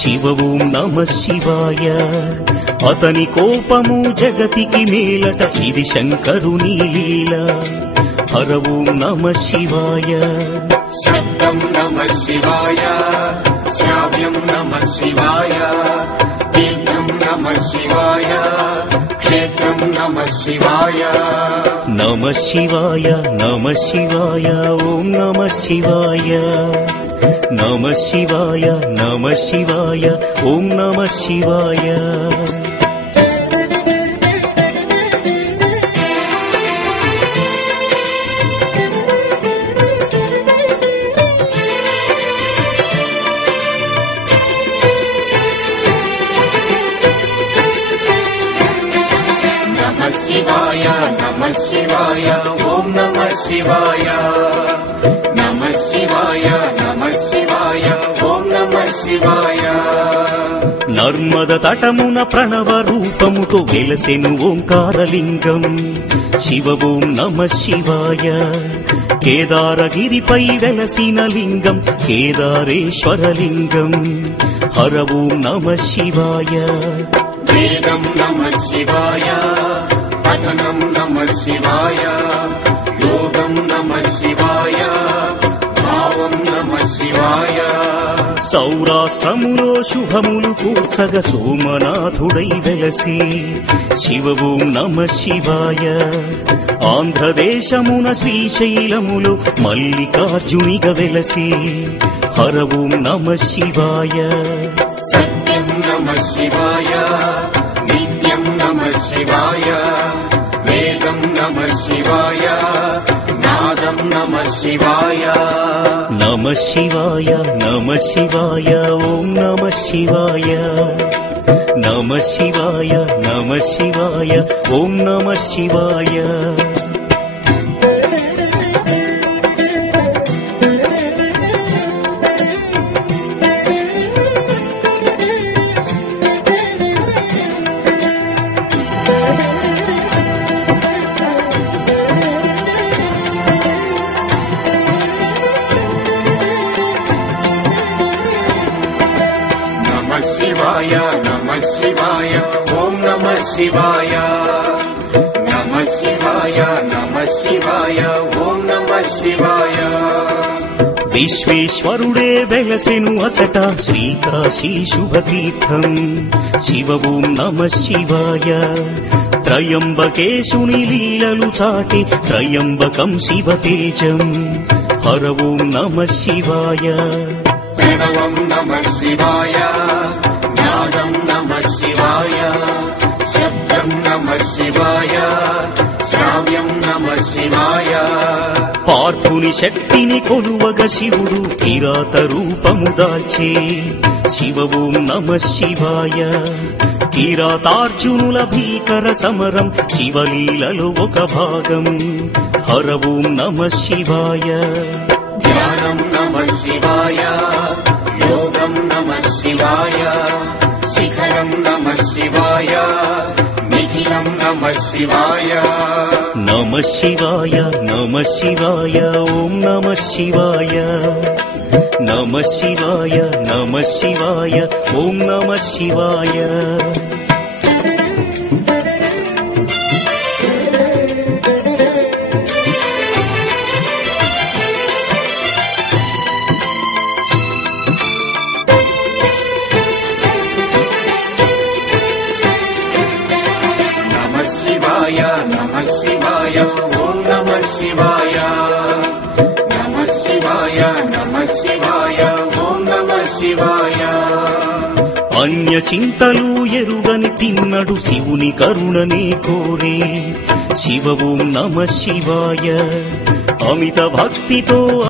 శివ ఓం నమ శివాయ. అతని కోపము జగతికి మేలట, ఇది శంకరుని లీల. హర ఓం నమ శివాయ. శబ్దం నమ శివాయ, శ్రావ్యం నమ శివాయ, తీర్థం నమ శివాయ, క్షేత్రం నమ శివాయ. నమ శివాయ నమ శివాయ ఓం నమ శివాయ. నమ శివాయ నమ శివాయ ఓం నమ శివాయ. నమ శివాయ నమ శివాయ ఓం నమ శివాయ. నమ శివాయ నమ శివాయ ఓం నమ శివాయ. నర్మద తటమున ప్రణవ రూపముతో వెలసెను ఓంకారలింగం. శివ ఓం నమ శివాయ. కేదారగిరిపై వెలసిన లింగం కేదారేశ్వరలింగం. హర ఓం నమ శివాయ. వేదం నమ శివాయ, పఠనం నమ శివాయ, యోగం నమ శివాయ, భావం నమ శివాయ. సౌరాష్ట్రములో శుభములు కూర్చగ సోమనాథుడై వెలసి. శివ ఓం నమ శివాయ. ఆంధ్రదేశమున శ్రీశైలములో మల్లికార్జునిగా వెలసి. హర ఓం నమ శివాయ. సత్యం నమ శివాయ, నిత్యం నమ శివాయ, వేదం నమ శివాయ, నాదం నమ శివాయ. నమ శివాయ నమ శివాయ ఓం నమ శివాయ. నమ శివాయ నమ శివాయ ఓం నమ శివాయ. నమ శివాయ నమ శివాయ ఓం నమ శివాయ. నమ శివాయ నమ శివాయ ఓం నమ శివాయ. విశ్వేశ్వరుడే వెలసెను అచట శ్రీకాశీ శుభతీర్థం. శివ ఓం నమ శివాయ. త్రయంబకేశుని లీలలు చాటి త్రయంబకం శివతేజం. హర ఓం నమ శివాయ. ప్రణవం నమ శివాయ, నాదం నమ శివాయ, శబ్దం నమ శివాయ, శ్రావ్యం నమ శివాయ. పార్థుని శక్తిని కొలువగ శివుడు కిరాత రూపము దాల్చే. శివ ఓం నమ శివాయ. కిరాతార్జునుల భీకర సమరం శివలీలలో ఒక భాగం. హర ఓం నమ శివాయ. ధ్యానం నమ శివాయ, యోగం నమ శివాయ, శిఖరం నమ శివాయ, నిఖిలం నమ శివాయ. నమ శివాయ నమ శివాయ ఓం నమ శివాయ. నమ శివాయ నమ శివాయ ఓం నమ శివాయ. నమ శివాయ నమ శివాయ ఓం నమ శివాయ. నమ శివాయ నమ శివాయ ఓం నమ శివాయ. అన్య చింతలు ఎరుగని తిన్నడు శివుని కరుణనే కోరే. శివ ఓం నమ శివాయ. అమిత భక్తితో